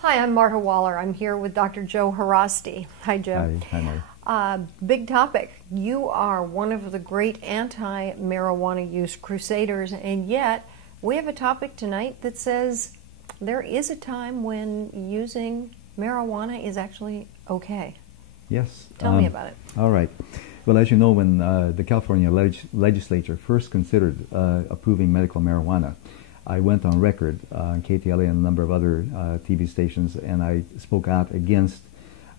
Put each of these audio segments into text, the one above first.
Hi, I'm Marta Waller. I'm here with Dr. Joe Haraszti. Hi, Joe. Hi, Marta. Big topic. You are one of the great anti-marijuana use crusaders, and yet we have a topic tonight that says there is a time when using marijuana is actually okay. Yes. Tell me about it. All right. Well, as you know, when the California legislature first considered approving medical marijuana, I went on record on KTLA and a number of other TV stations, and I spoke out against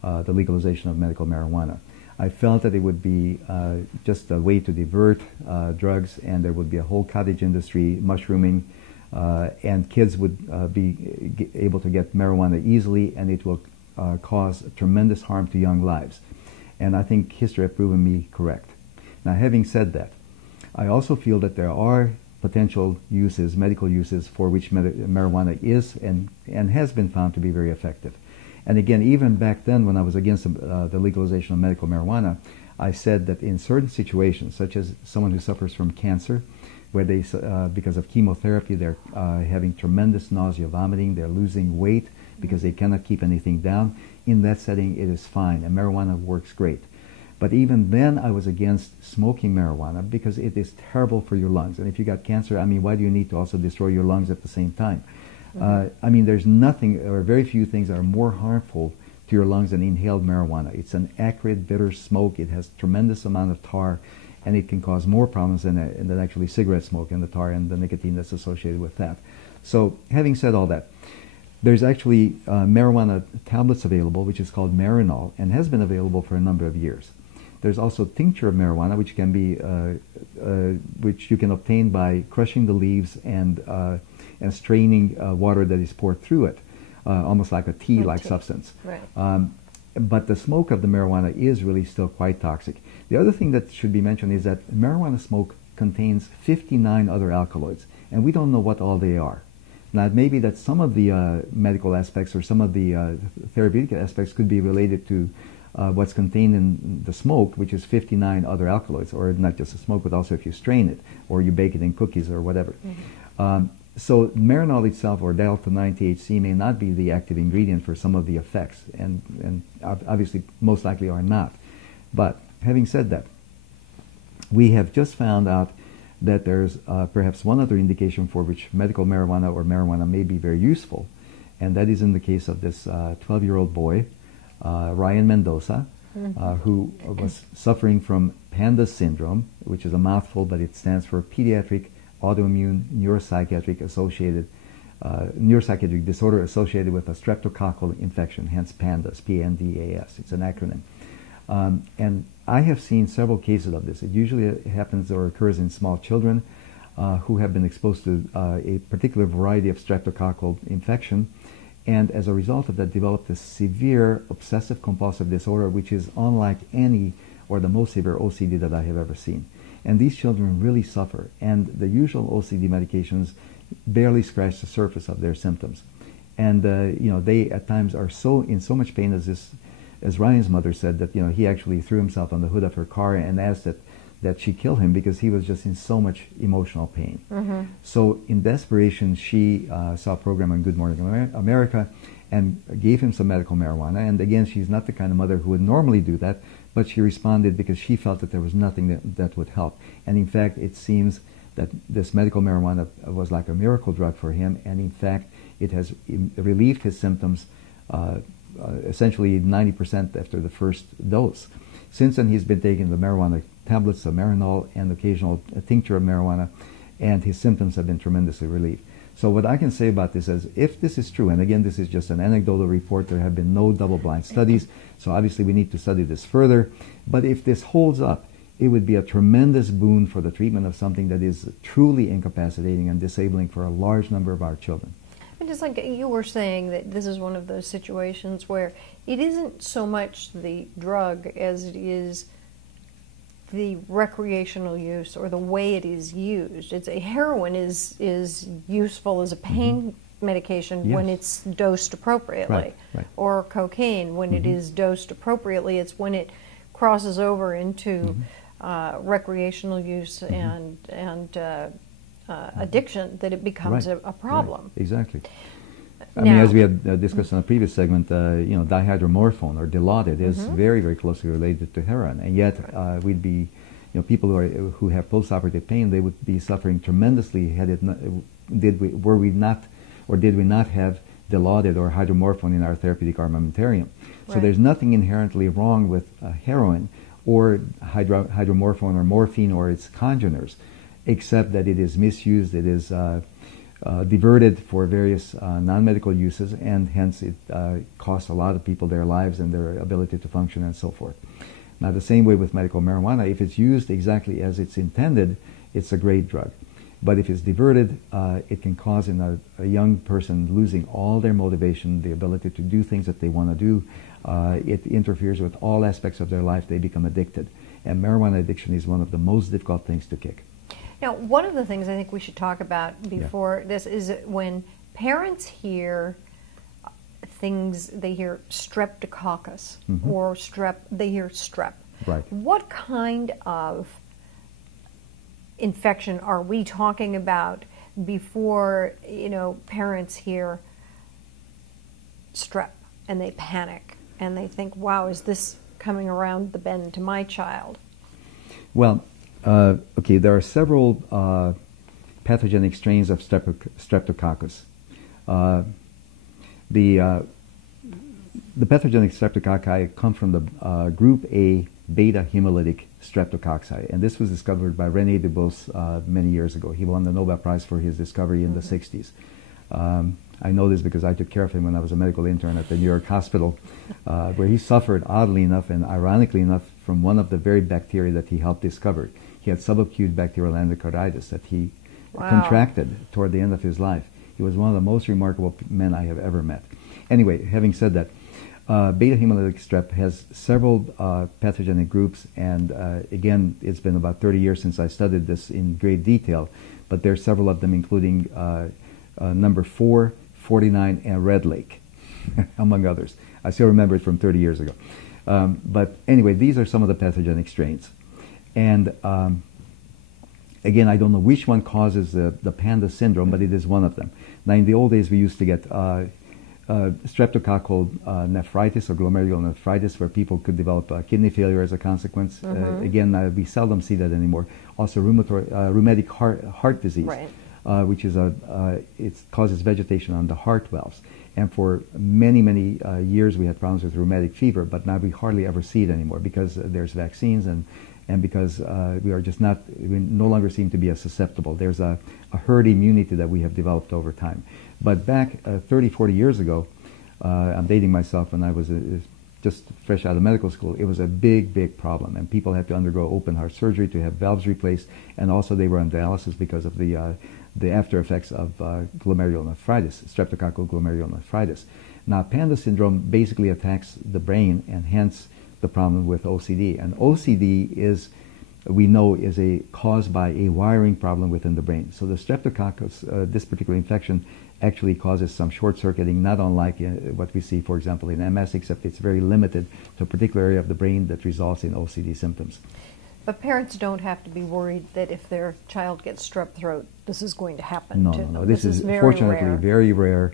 the legalization of medical marijuana. I felt that it would be just a way to divert drugs, and there would be a whole cottage industry mushrooming, and kids would be able to get marijuana easily, and it will cause tremendous harm to young lives. And I think history has proven me correct. Now, having said that, I also feel that there are potential uses, medical uses, for which marijuana is and has been found to be very effective. And again, even back then when I was against the legalization of medical marijuana, I said that in certain situations, such as someone who suffers from cancer, where they, because of chemotherapy, they're having tremendous nausea, vomiting, they're losing weight because they cannot keep anything down, in that setting it is fine, and marijuana works great. But even then, I was against smoking marijuana because it is terrible for your lungs. And if you got cancer, I mean, why do you need to also destroy your lungs at the same time? I mean, there's nothing, or very few things that are more harmful to your lungs than inhaled marijuana. It's an acrid, bitter smoke. It has tremendous amount of tar, and it can cause more problems than actually cigarette smoke and the tar and the nicotine that's associated with that. So, having said all that, there's actually marijuana tablets available, which is called Marinol, and has been available for a number of years. There's also tincture of marijuana, which can be, which you can obtain by crushing the leaves and straining water that is poured through it, almost like a tea-like substance. Right. But the smoke of the marijuana is really still quite toxic. The other thing that should be mentioned is that marijuana smoke contains 59 other alkaloids, and we don't know what all they are. Now, it may be that some of the medical aspects or some of the therapeutic aspects could be related to what's contained in the smoke, which is 59 other alkaloids, or not just the smoke, but also if you strain it, or you bake it in cookies or whatever. Mm-hmm. So Marinol itself, or delta-9 THC, may not be the active ingredient for some of the effects, and obviously most likely are not. But having said that, we have just found out that there's perhaps one other indication for which medical marijuana or marijuana may be very useful, and that is in the case of this 12-year-old boy, Ryan Mendoza, who was suffering from PANDAS syndrome, which is a mouthful, but it stands for Pediatric Autoimmune Neuropsychiatric Disorder Associated with a Streptococcal Infection, hence PANDAS, P-N-D-A-S. It's an acronym. And I have seen several cases of this. It usually happens or occurs in small children who have been exposed to a particular variety of streptococcal infection, and as a result of that developed a severe obsessive compulsive disorder, which is unlike any or the most severe OCD that I have ever seen. And these children really suffer, and the usual OCD medications barely scratch the surface of their symptoms. And you know, they at times are in so much pain, as Ryan's mother said, that he actually threw himself on the hood of her car and asked that she kill him because he was just in so much emotional pain. Mm-hmm. So in desperation, she saw a program on Good Morning America and gave him some medical marijuana. And again, she's not the kind of mother who would normally do that, but she responded because she felt that there was nothing that would help. And in fact, it seems that this medical marijuana was like a miracle drug for him, and in fact, it has relieved his symptoms essentially 90% after the first dose. Since then, he's been taking the marijuana tablets, the Marinol, and occasional tincture of marijuana, and his symptoms have been tremendously relieved. So what I can say about this is, if this is true, and again, this is just an anecdotal report, there have been no double-blind studies, so obviously we need to study this further, but if this holds up, it would be a tremendous boon for the treatment of something that is truly incapacitating and disabling for a large number of our children. And just like you were saying, that this is one of those situations where it isn't so much the drug as it is the recreational use or the way it is used. Heroin is useful as a pain medication when it's dosed appropriately, right. or cocaine when it is dosed appropriately. It's when it crosses over into recreational use and addiction, that it becomes a problem. Right. Exactly. I mean, as we had discussed in a previous segment, dihydromorphone or Dilaudid is very, very closely related to heroin, and yet we'd be, people who have postoperative pain, they would be suffering tremendously had it not, did we not have Dilaudid or hydromorphone in our therapeutic armamentarium. So there's nothing inherently wrong with heroin or hydromorphone or morphine or its congeners, except that it is misused, it is diverted for various non-medical uses, and hence it costs a lot of people their lives and their ability to function and so forth. Now, the same way with medical marijuana, if it's used exactly as it's intended, it's a great drug. But if it's diverted, it can cause in a young person losing all their motivation, the ability to do things that they want to do. It interferes with all aspects of their life. They become addicted. And marijuana addiction is one of the most difficult things to kick. Now, one of the things I think we should talk about before this is when parents hear things, they hear streptococcus or they hear strep. Right. What kind of infection are we talking about before, parents hear strep and they panic and they think, wow, is this coming around the bend to my child? Well, okay, there are several pathogenic strains of streptococcus. The pathogenic streptococci come from the group A beta hemolytic streptococci, and this was discovered by René Dubos many years ago. He won the Nobel Prize for his discovery in the 60s. I know this because I took care of him when I was a medical intern at the New York hospital, where he suffered, oddly enough and ironically enough, from one of the very bacteria that he helped discover. He had subacute bacterial endocarditis that he contracted toward the end of his life. He was one of the most remarkable men I have ever met. Anyway, having said that, beta hemolytic strep has several pathogenic groups, and again, it's been about 30 years since I studied this in great detail, but there are several of them, including number 4, 49, and Red Lake, among others. I still remember it from 30 years ago. But anyway, these are some of the pathogenic strains. And again, I don't know which one causes the panda syndrome, but it is one of them. Now, in the old days, we used to get streptococcal nephritis or glomerulonephritis, where people could develop kidney failure as a consequence. Again, we seldom see that anymore. Also, rheumatic heart disease, which is it causes vegetation on the heart valves. And for many, many years, we had problems with rheumatic fever, but now we hardly ever see it anymore because there's vaccines and because we no longer seem to be as susceptible. There's a herd immunity that we have developed over time. But back 30, 40 years ago, I'm dating myself, when I was just fresh out of medical school, it was a big, big problem. And people had to undergo open heart surgery to have valves replaced, and also they were on dialysis because of the after effects of glomerulonephritis, streptococcal glomerulonephritis. Now, panda syndrome basically attacks the brain, and hence the problem with OCD. And OCD we know is caused by a wiring problem within the brain. So the streptococcus, this particular infection, actually causes some short-circuiting, not unlike what we see, for example, in MS, except it's very limited to a particular area of the brain that results in OCD symptoms. But parents don't have to be worried that if their child gets strep throat, this is going to happen to them. No. This is fortunately very rare.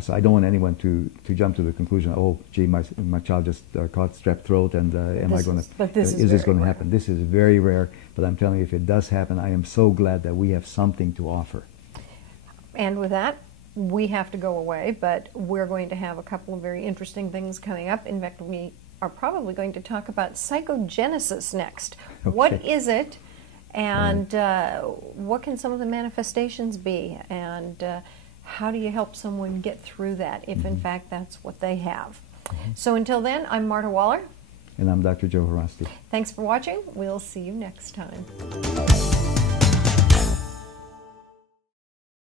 So I don't want anyone to jump to the conclusion, oh, gee, my child just caught strep throat, and is this going to happen? This is very rare, but I'm telling you, if it does happen, I am so glad that we have something to offer. And with that, we have to go away, but we're going to have a couple of very interesting things coming up. In fact, we are probably going to talk about psychogenesis next. Okay. What is it, and what can some of the manifestations be, and how do you help someone get through that if in fact that's what they have? So until then, I'm Marta Waller. And I'm Dr. Joe Haraszti. Thanks for watching. We'll see you next time.